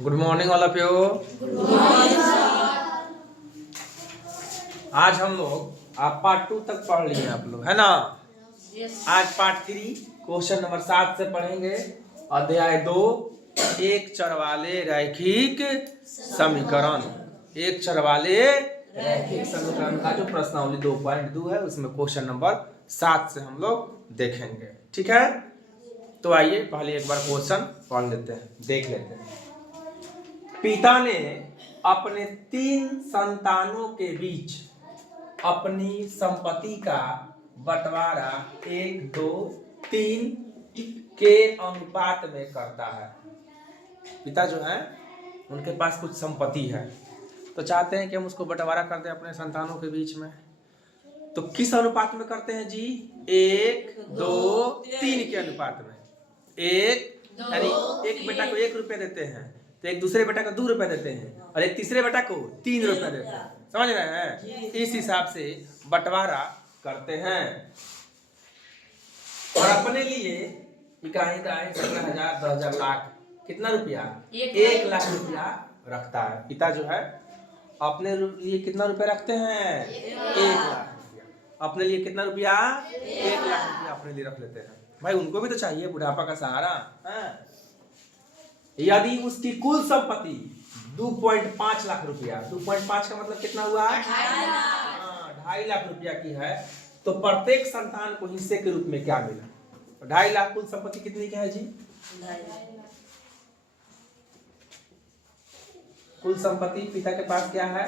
Good morning all of you. आज हम लोग आप पार्ट 2 तक पढ़ लिए आप लोग, है ना। आज पार्ट 3 क्वेश्चन नंबर 7 से पढ़ेंगे। अध्याय 2 एक चर वाले रैखिक समीकरण। एक चर वाले रैखिक समीकरण का जो प्रश्नावली 2.2 है उसमें क्वेश्चन नंबर 7 से हम लोग देखेंगे, ठीक है। तो आइए पहले एक बार क्वेश्चन पढ़ लेते हैं, देख लेते हैं। पिता ने अपने 3 संतानों के बीच अपनी संपत्ति का बंटवारा 1, 2, 3 के अनुपात में करता है। पिता जो है उनके पास कुछ संपत्ति है, तो चाहते हैं कि हम उसको बंटवारा कर दें अपने संतानों के बीच में। तो किस अनुपात में करते हैं जी? 1, 2, 3 के अनुपात में। यानी एक बेटा को 1 रुपया देते हैं तो एक दूसरे बेटा को 2 रुपया देते हैं और एक तीसरे बेटा को 3 रुपया देते हैं। समझ रहे हैं? इस हिसाब से बंटवारा करते हैं। और अपने लिए इकाई 17,000, 10,000, लाख, कितना रुपया? 1 लाख रुपया रखता है। पिता जो है अपने लिए कितना रुपया रखते हैं? 1 लाख रुपया। अपने लिए कितना रुपया? 1 लाख रुपया अपने लिए रख लेते हैं। भाई उनको भी तो चाहिए बुढ़ापा का सहारा है। यदि उसकी कुल संपत्ति 2.5 लाख रुपया, 2.5 का मतलब कितना हुआ? 2.5 लाख रुपया की है, तो प्रत्येक संतान को हिस्से के रूप में क्या मिला? 2.5 लाख कुल संपत्ति कितनी क्या है जी? कुल संपत्ति पिता के पास क्या है?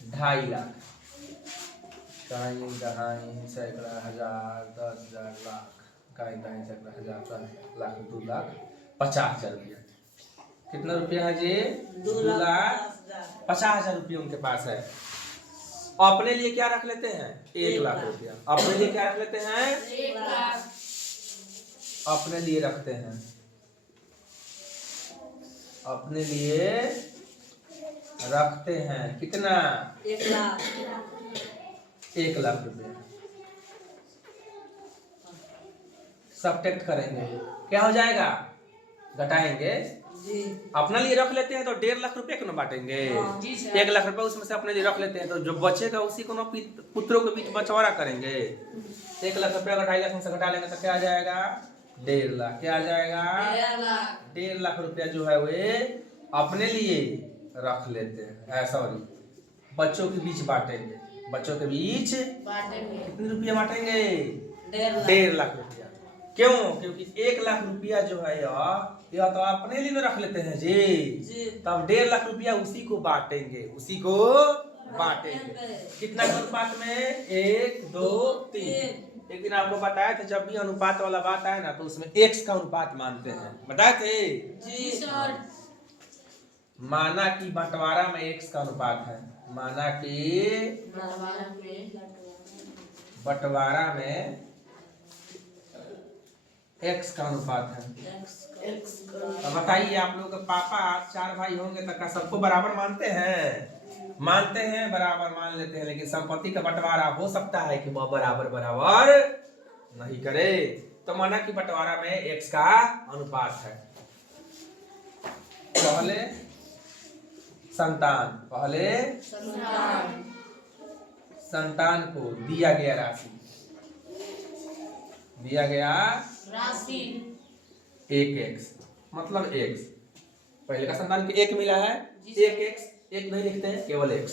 2.5 लाख। सैकड़ा, हजार, 10,000, लाख, सैकड़ा, हजार, लाख, 2 लाख 50,000 रुपया। कितना रुपया है जी? 2,50,000 रुपया उनके पास है। अपने लिए क्या रख लेते हैं? 1 लाख रुपया। अपने लिए क्या रख लेते हैं? 1 लाख। अपने लिए रखते हैं, अपने लिए रखते हैं कितना? 1 लाख। 1 लाख रुपया। सब्ट्रैक्ट करेंगे, क्या हो जाएगा? घटाएंगे जी। अपने लिए रख लेते हैं तो 1.5 लाख रुपया क्यों बांटेंगे? 1 लाख रुपया उसमें से अपने लिए रख लेते हैं, तो जो बचेगा उसी को पुत्रों के बीच बंटवारा करेंगे। 1 लाख रुपया 2.5 लाख में से घटा लेंगे तो क्या आ जाएगा? 1.5 लाख। क्या आ जाएगा? 1.5 लाख रुपया जो है वे अपने लिए रख लेते हैं, सॉरी बच्चों के बीच बांटेंगे। बच्चों के बीच कितने रुपया बांटेंगे? 1.5 लाख रुपया। क्यों? क्योंकि 1 लाख रुपया जो है यह तो अपने लिए रख लेते हैं जी, तब 1.5 लाख रुपया उसी को बांटेंगे, उसी को बांटेंगे। कितना अनुपात में? 1, 2, 3। एक दिन आपको बताया था जब भी अनुपात वाला बात आए ना तो उसमें x का अनुपात मानते हैं, बताए थे जी सर। माना कि बंटवारा में x का अनुपात है, माना कि बंटवारा में x का अनुपात है। तो बताइए आप लोग के पापा 4 भाई होंगे तो क्या सबको बराबर मानते हैं? मानते हैं, बराबर मान लेते हैं, लेकिन संपत्ति का बंटवारा हो सकता है कि वह बराबर नहीं करे। तो माना कि बंटवारा में x का अनुपात है। पहले संतान को दिया गया राशि 1x, मतलब x। पहले का संतान को 1 मिला है, 1x, 1 नहीं लिखते हैं, केवल x।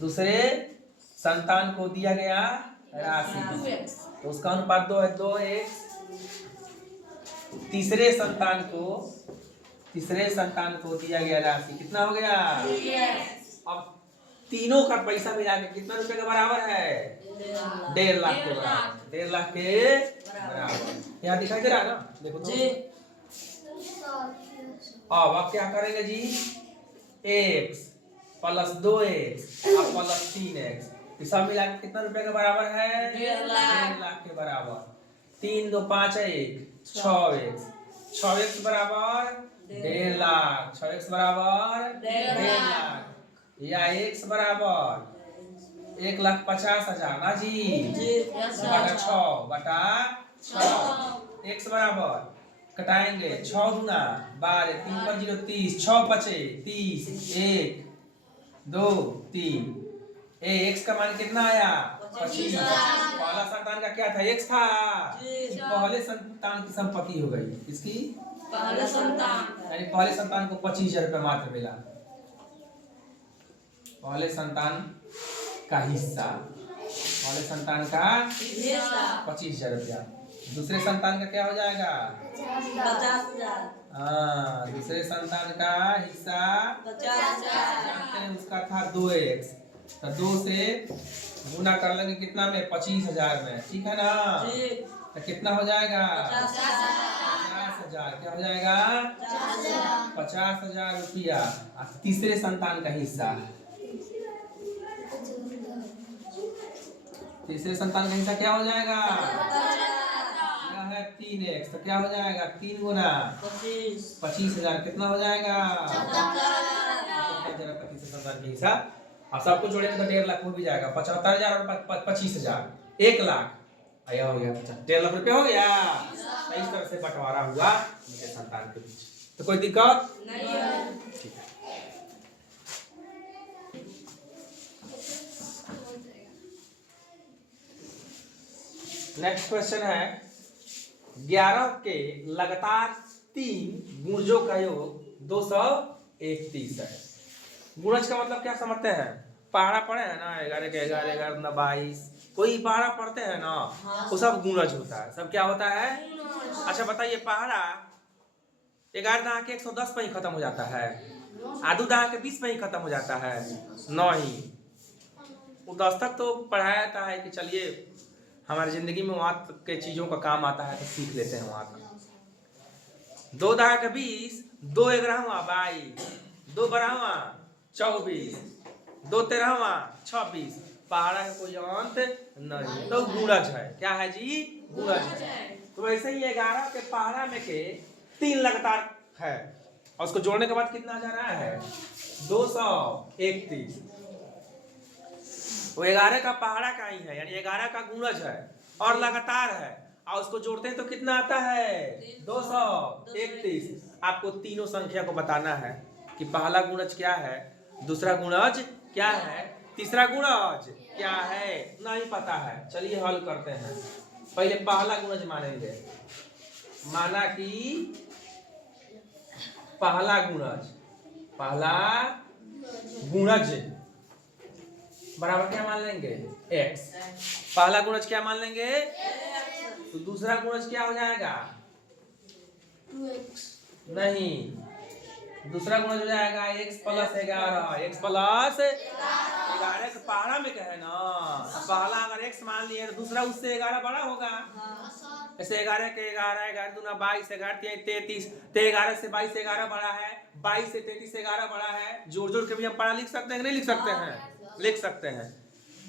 दूसरे संतान को दिया गया राशि 2x, तो उसका अनुपात 2 है, 2x। तीसरे संतान को दिया गया राशि कितना हो गया? 3x। अब तीनों का पैसा मिला के कितना रुपए के बराबर है? 1.5 लाख के बराबर। 1.5 लाख के बराबर। यहाँ दिखाई दे रहा है ना, देखो तो। अब आप क्या करेंगे जी? x प्लस 2x और प्लस 3x, सब मिला के कितना रुपए के बराबर है? 1.5 लाख के बराबर। 3, 2, 5, 1, 6x। 6x बराबर 1.5 लाख। 6x बराबर 1.5 लाख, या x बराबर 1,50,000 ना जी, बटा 6 बटा 6 x बराबर कटाएंगे 6 गुना 12 3 पर 0 30 6 पचे 30 1 2 3 x का मान कितना आया 25। पहला संतान का क्या था x था, पहले संतान की संपत्ति हो गई। इसकी पहले संतान यानी पहले संतान को 25,000 रुपया मात्र मिला। पहले संतान का हिस्सा, पहले संतान का 25,000 रुपया। दूसरे संतान का क्या हो जाएगा 50,000। हाँ, दूसरे संतान का हिस्सा 50,000 उसका था 2x, तो 2 से गुना कर लेंगे कितना में 25,000 में, ठीक है ना। तो कितना हो जाएगा 50,000। क्या हो जाएगा 50,000 रुपया। तीसरे संतान का हिस्सा, तीसरे संतान का हिस्सा क्या हो जाएगा, क्या है 3x, तो क्या हो जाएगा 3 गुना 25,000 कितना हो जाएगा 75,000 का तीसरे संतान का हिस्सा। अब सबको जोड़ेंगे तो 1.5 लाख हो भी जाएगा। 75,000 और 25,000 1 लाख आया हो गया, 1.5 लाख रुपया हो गया। इस तरह से बंटवारा हुआ उनके संतान के बीच। तो कोई दिक्कत नहीं है, ठीक है। नेक्स्ट क्वेश्चन है 11 के लगातार 3 गुणजों का योग 231 है। गुणज का मतलब क्या समझते हैं, पहाड़ा पढ़े हैं ना 11 के 11 11 22, कोई पहाड़ा पढ़ते हैं ना वो सब गुणज होता है। सब क्या होता है, अच्छा बताइए पहाड़ा 11 दहा के 110 पे ही खत्म हो जाता है, आधु दहा के 20 पे ही खत्म हो जाता है, नहीं। वो 10 तक तो पढ़ाया जाता है कि चलिए हमारी जिंदगी में वहां के चीजों का काम आता है तो सीख लेते हैं वहां का। 2 दहा के 20, 2 11वां 22, 2 12वां 24, 2 13वां 26, पहाड़ा का कोई अंत नहीं, तो गुणज है। क्या है जी, गुणज है। तो वैसे ही 11 के पहाड़ा में के 3 लगातार है और उसको जोड़ने के बाद कितना जा रहा है 231। वो 11 का पहाड़ा का ही है, यानी 11 का गुणज है और लगातार है, और उसको जोड़ते हैं तो कितना आता है 231। आपको तीनों संख्या को बताना है कि पहला गुणज क्या है, दूसरा गुणज क्या है, तीसरा गुणज क्या है, नहीं पता है। चलिए हल करते हैं। पहले पहला गुणज मानेंगे, माना कि पहला गुणज बराबर क्या मान लेंगे x। पहला गुणज क्या मान लेंगे, तो दूसरा गुणज क्या हो जाएगा 2x। नहीं, दूसरा गुणज हो जाएगा x प्लस 11। x प्लस 11 के पहाड़ा में क्या है ना, पहला अगर x मान लिए तो दूसरा उससे 11 बड़ा होगा। ऐसे 11 के 11 11 दूना 22 11 33, तो 11 से 22 11 बड़ा है, 22 से 33 11 बड़ा है। जोड़ जोड़ के भी हम पढ़ा लिख सकते हैं, नहीं लिख सकते हैं, लिख सकते हैं।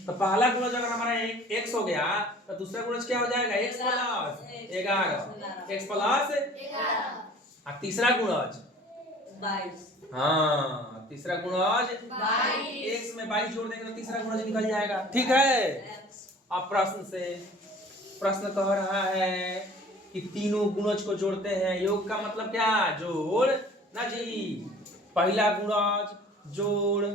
तो पहला गुणज अगर हमारा x हो गया तो दूसरा गुणज क्या हो जाएगा x प्लस 11, x प्लस 11। तीसरा गुणज 22। हाँ, तीसरा गुणज 22, x में 22 जोड़ देंगे तो तीसरा गुणज निकल जाएगा, ठीक है। अब प्रश्न कह रहा है कि तीनों गुणज को जोड़ते हैं। योग का मतलब क्या, जोड़ ना जी। पहला गुणज जोड़,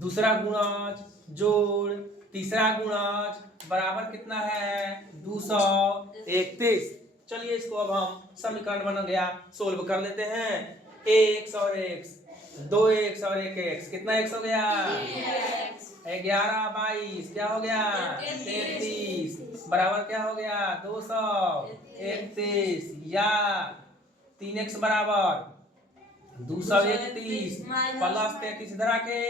दूसरा गुणज जोड़, तीसरा गुणज बराबर कितना है 231। चलिए इसको अब हम समीकरण बन गया, सोल्व कर लेते हैं। x और x, 2x और 1x, कितना x हो गया 11 22, क्या हो गया 33, बराबर क्या हो गया 231, या 3x बराबर 231 प्लस 33 इधर आके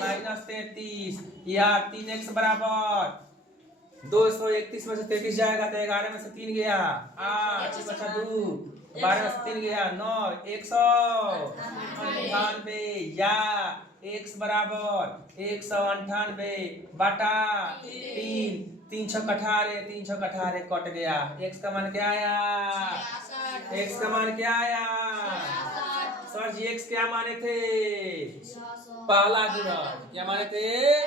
माइनस 33, या 3x बराबर 231 में से 33 जाएगा तो 11 में से 3 गया 8 बचा 2, 12 में से 3 गया 9, 198, या x बराबर 198 बटा 3, 3 6 18, 3 6 18 कट गया। x का मान क्या आया, x का मान क्या आया सर जी, x क्या माने थे, पहला गुणज क्या माने थे,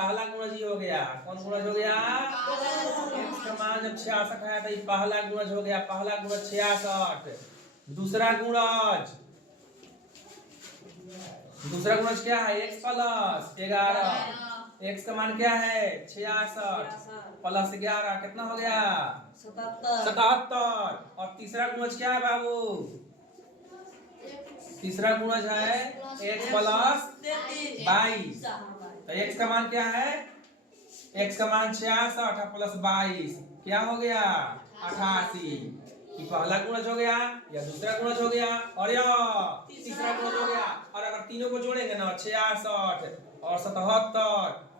पहला गुणज ही हो गया। कौन गुणज हो गया? x का मान जब 66 आया तो ये पहला गुणज हो गया। पहला गुणज 66। दूसरा गुणज क्या है? x plus 11। x का मान क्या है? 66 प्लस 11 कितना हो गया? 77। और तीसरा गुणज क्या है बाबू? तीसरा गुणज है x प्लस 22। तो x का मान क्या है? x का मान 66 प्लस 22 क्या हो गया? 88। ये पहला गुणज हो गया या दूसरा गुणज हो गया और या तीसरा गुणज हो गया। और अगर तीनों को जोड़ेंगे ना 66 और 77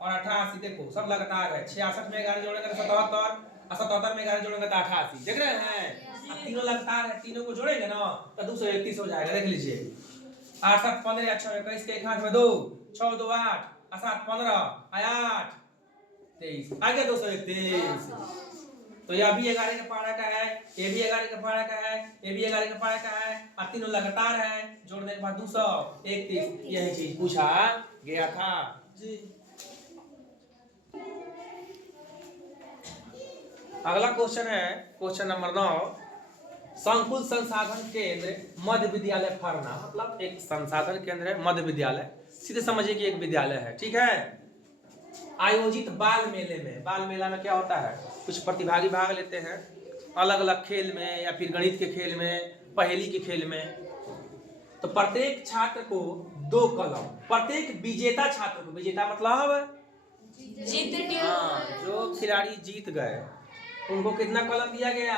और 88, देखो सब लगातार है। 66 में 11 जोड़ेंगे तो 77 और 77 में 11 जोड़ेंगे तो 88। देख रहे हैं? अब तीनों लगातार है, तीनों को जोड़ेंगे ना तो 231 हो जाएगा। देख लीजिए 8 7 15 6 21 के एक हाथ में 2 6 2 8 7 15 8 23 आ गया 231। तो यह भी 11 के पहाड़ा का है, ये भी 11 के पहाड़ा का है, ये भी 11 के पहाड़ा का है और तीनों लगातार है। जोड़ने के बाद 231 यही चीज पूछा गया था जी। अगला क्वेश्चन है क्वेश्चन नंबर 9। संकुल संसाधन केंद्र मध्य विद्यालय फरना, मतलब एक संसाधन केंद्र है मध्य विद्यालय, सीधे समझिए कि एक विद्यालय है। ठीक है। आयोजित बाल मेले में, बाल मेला में क्या होता है? कुछ प्रतिभागी भाग लेते हैं अलग अलग खेल में या फिर गणित के खेल में, पहेली के खेल में। तो प्रत्येक छात्र को 2 कलम, प्रत्येक विजेता छात्र को, विजेता मतलब जो खिलाड़ी जीत गए उनको कितना कलम दिया गया?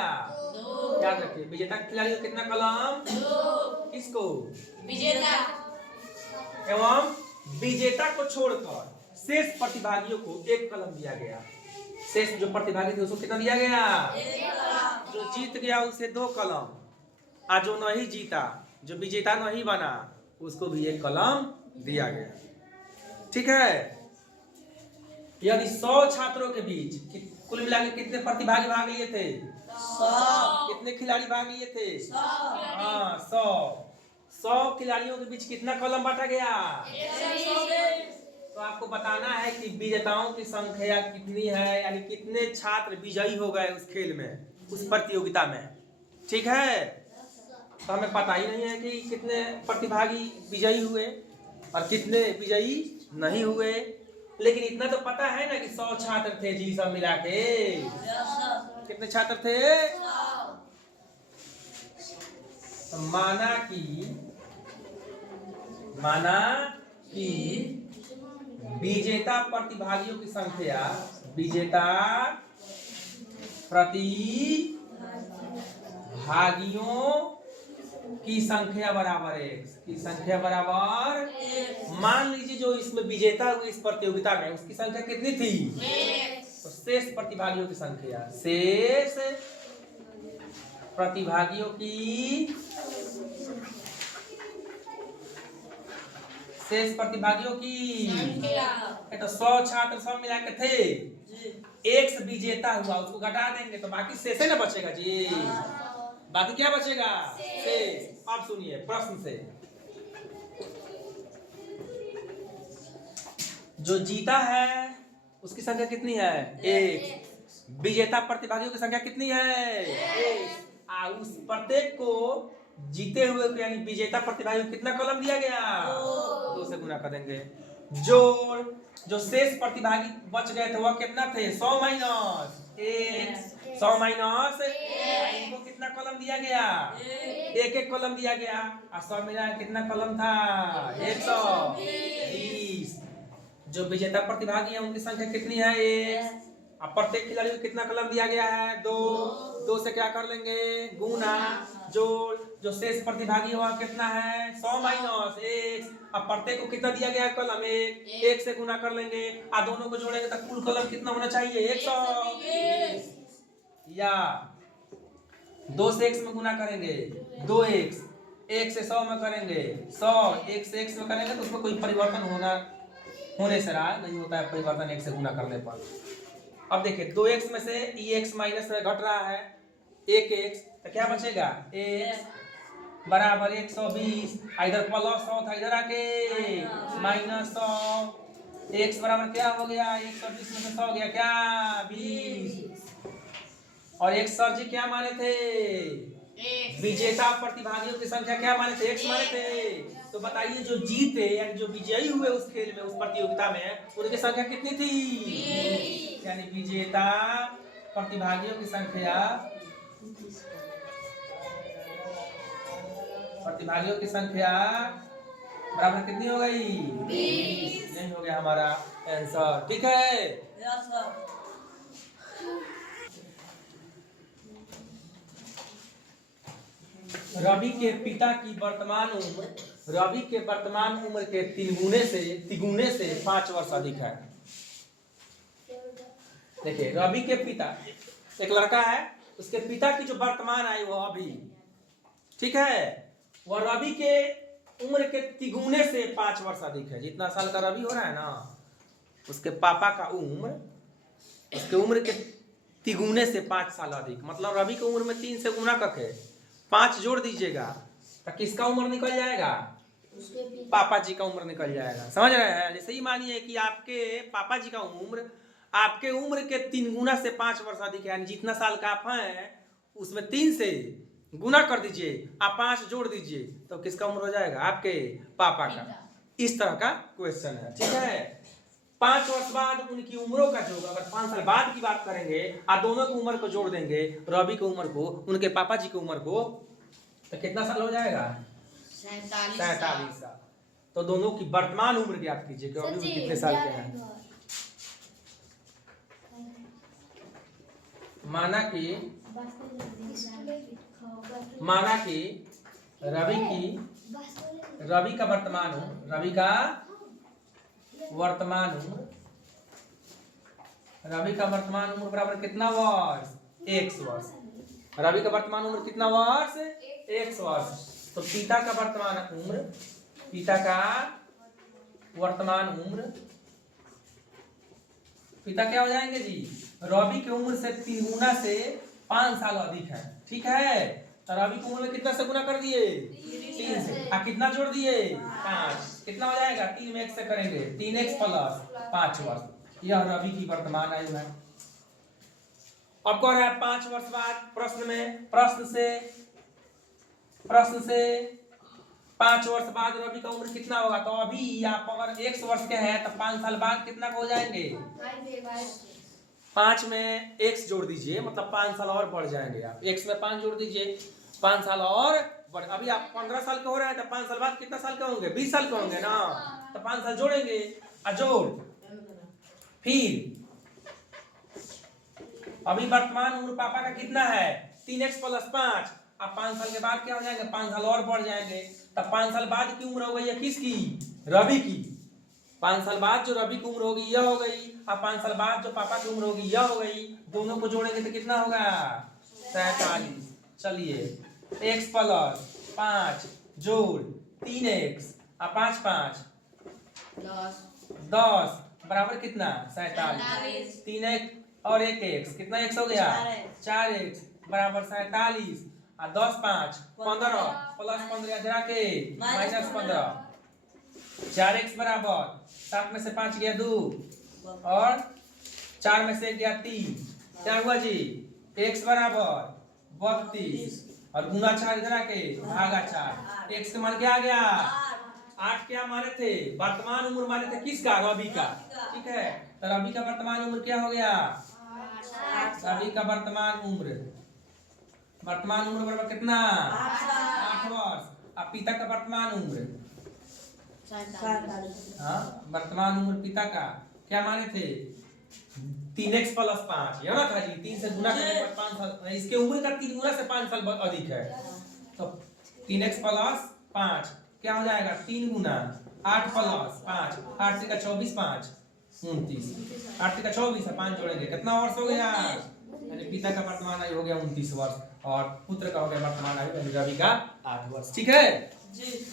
2। याद रखिए विजेता खिलाड़ी को कितना कलम? 2। किसको? विजेता। एवं विजेता को छोड़कर शेष प्रतिभागियों को 1 कलम दिया गया। शेष जो प्रतिभागी थे उसको कितना दिया गया? 1 कलम। जो जीत गया उसे 2 कलम और जो नहीं जीता, जो विजेता नहीं बना, उसको भी 1 कलम दिया गया। ठीक है। यदि 100 छात्रों के बीच कुल मिलाकर कितने प्रतिभागी भाग लिए थे? 100। कितने खिलाड़ी भाग लिए थे? 100। हाँ 100 खिलाड़ियों के बीच कितना कलम बांटा गया? 120। तो आपको बताना है कि विजेताओं की संख्या कितनी है, यानी कितने छात्र विजयी हो गए उस खेल में, उस प्रतियोगिता में। ठीक है। तो हमें पता ही नहीं है कि कितने प्रतिभागी विजयी हुए और कितने विजयी नहीं हुए, लेकिन इतना तो पता है ना कि 100 छात्र थे जी, सब मिला के। कितने छात्र थे? 100। तो माना कि विजेता प्रतिभागियों की संख्या, विजेता प्रतिभागियों की संख्या बराबर x की संख्या बराबर। मान लीजिए जो इसमें विजेता हुए इस प्रतियोगिता में उसकी संख्या कितनी थी? तो शेष प्रतिभागियों की संख्या, शेष प्रतिभागियों की, शेष प्रतिभागियों की तो 100 छात्र सब मिला के थे, एक विजेता हुआ उसको घटा देंगे तो बाकी शेष ना बचेगा जी। बाकी क्या बचेगा? शेष। अब सुनिए प्रश्न से, जो जीता है उसकी संख्या कितनी है? 1। विजेता प्रतिभागियों की संख्या कितनी है? 1। उस प्रत्येक को जीते हुए को यानी विजेता प्रतिभागियों को कितना कलम दिया गया? 2 से गुना कर देंगे। जो शेष प्रतिभागी बच गए थे वह कितना थे? 100 माइनस 1। 100 माइनस इनको कितना कलम दिया गया? 1 कलम दिया गया। और 100 मिला कितना कलम था? 120। जो विजेता प्रतिभागी है उनकी संख्या कितनी है? 1। अब प्रत्येक खिलाड़ी को कितना कलम दिया गया है? 2 से क्या कर लेंगे? गुना। जोड़। जो शेष प्रतिभागी हुआ कितना है? 100 माइनस 1। अब प्रत्येक को कितना दिया गया है? कलम 1 से गुना कर लेंगे और दोनों को जोड़ेंगे तो कुल कलम कितना होना चाहिए? 120। या 2 से x में गुना करेंगे 2x, 1 से 100 में करेंगे 100, 1 से x में करेंगे तो उसमें कोई परिवर्तन होने से रहा नहीं होता है परिवर्तन 1 से गुना करने पर। अब देखिए 2x में से x माइनस में घट रहा है 1x, तो क्या बचेगा? x बराबर 120। इधर प्लस 100 था, इधर आके माइनस 100। x बराबर क्या हो गया, 120 में से 100 हो गया क्या, 20। और एक सर जी क्या माने थे, विजेता प्रतिभागियों की संख्या क्या माने थे, x माने थे। तो बताइए जो जीते यानी जो विजयी हुए उस खेल में, उस प्रतियोगिता में, उनकी संख्या कितनी थी, 20। यानी विजेता प्रतिभागियों की संख्या, प्रतिभागियों की संख्या बराबर कितनी हो गई, 20। यही हो गया हमारा आंसर। ठीक है, यस सर। रवि के पिता की वर्तमान उम्र रवि के वर्तमान उम्र के तिगुने से 5 वर्ष अधिक है। देखिए रवि के पिता, एक लड़का है, उसके पिता की जो वर्तमान आयु वो अभी, ठीक है, वह रवि के उम्र के तिगुने से 5 वर्ष अधिक है। जितना साल का रवि हो रहा है ना, उसके पापा का उम्र उसके उम्र के तिगुने से 5 साल अधिक। मतलब रवि की उम्र में 3 से गुना करके 5 जोड़ दीजिएगा तो किसका उम्र निकल जाएगा, पापा जी का उम्र निकल जाएगा। समझ रहे हैं। जैसे ही मानिए कि आपके पापा जी का उम्र आपके उम्र के 3 गुना से 5 वर्ष अधिक है, यानी जितना साल का आप हैं उसमें 3 से गुना कर दीजिए, आप 5 जोड़ दीजिए तो किसका उम्र हो जाएगा, आपके पापा का। इस तरह का क्वेश्चन है। ठीक है, 5 वर्ष बाद उनकी उम्रों का जोड़, अगर 5 साल बाद की बात करेंगे और दोनों की उम्र को जोड़ देंगे, रवि की उम्र को उनके पापा जी की उम्र को, तो कितना साल हो जाएगा, 47 साल। तो दोनों की वर्तमान उम्र ज्ञात कीजिए कि रवि कितने साल के हैं। माना कि रवि का वर्तमान उम्र बराबर कितना वर्ष, 100 वर्ष। रवि का वर्तमान उम्र कितना वर्ष, 100 वर्ष। तो पिता का वर्तमान उम्र पिता क्या हो जाएंगे जी, रवि की उम्र से 3 गुना से 5 साल अधिक है। ठीक है, तो रवि की उम्र में कितना से गुना कर दिए, 3 से, कितना जोड़ दिए, 5। कितना हो जाएगा, 3 में 1 से करेंगे, 3x प्लस 5 वर्ष। यह रवि की वर्तमान आयु है। अब कह रहा है 5 वर्ष बाद प्रश्न से 5 वर्ष बाद रवि का उम्र कितना होगा। तो अभी आप अगर 100 वर्ष के हैं तो 5 साल बाद कितना हो जाएंगे, 5 में x जोड़ दीजिए, मतलब 5 साल और बढ़ जाएंगे। आप x में 5 जोड़ दीजिए, 5 साल और बढ़। अभी आप 15 साल के हो रहे हैं तो 5 साल बाद कितना साल के होंगे, 20 साल के होंगे ना। तो 5 साल जोड़ेंगे और जोड़, फिर अभी वर्तमान उम्र पापा का कितना है, 3x प्लस 5। अब 5 साल के बाद क्या हो जाएंगे, 5 साल और बढ़ जाएंगे। तब 5 साल बाद की उम्र हो गई है किसकी, रवि की। 5 साल बाद जो रवि की उम्र होगी यह हो गई, अब 5 साल बाद जो पापा की उम्र होगी यह हो गई। दोनों को जोड़ेंगे तो कितना होगा, 47। चलिए x प्लस 5 जोड़ 3x और 5 5 10 बराबर कितना, 47। 3x और 1x कितना x हो गया, 4x बराबर 47 और 10 5 15 प्लस 15 जरा के माइनस 15। 4x बराबर 7 में से 5 गया 2 और 4 में से 1 गया 3। क्या हुआ जी, x बराबर 32 और गुना 4 इधर आके भागा 4। x का मान क्या आ गया, 8। क्या माने थे, वर्तमान उम्र माने थे किसका, रवि का। ठीक है, तो रवि का वर्तमान उम्र क्या हो गया, रवि का वर्तमान उम्र बराबर कितना, 8 वर्ष। अब पिता का वर्तमान उम्र, वर्तमान उम्र पिता का क्या माने थे, 3x प्लस 5। यह ना था जी, 3 से गुना करने पर 5 साल, इसके उम्र का 3 गुना से 5 साल अधिक है। तो 3x प्लस 5 क्या हो जाएगा, 3 गुना 8 प्लस 5, 8 से का 24 5 29, 8 से का 24 है, 5 जोड़ेंगे कितना वर्ष हो गया, यानी पिता का वर्तमान आयु हो गया 29 वर्ष और पुत्र का हो गया वर्तमान आयु रवि का 8 वर्ष। ठीक है जी।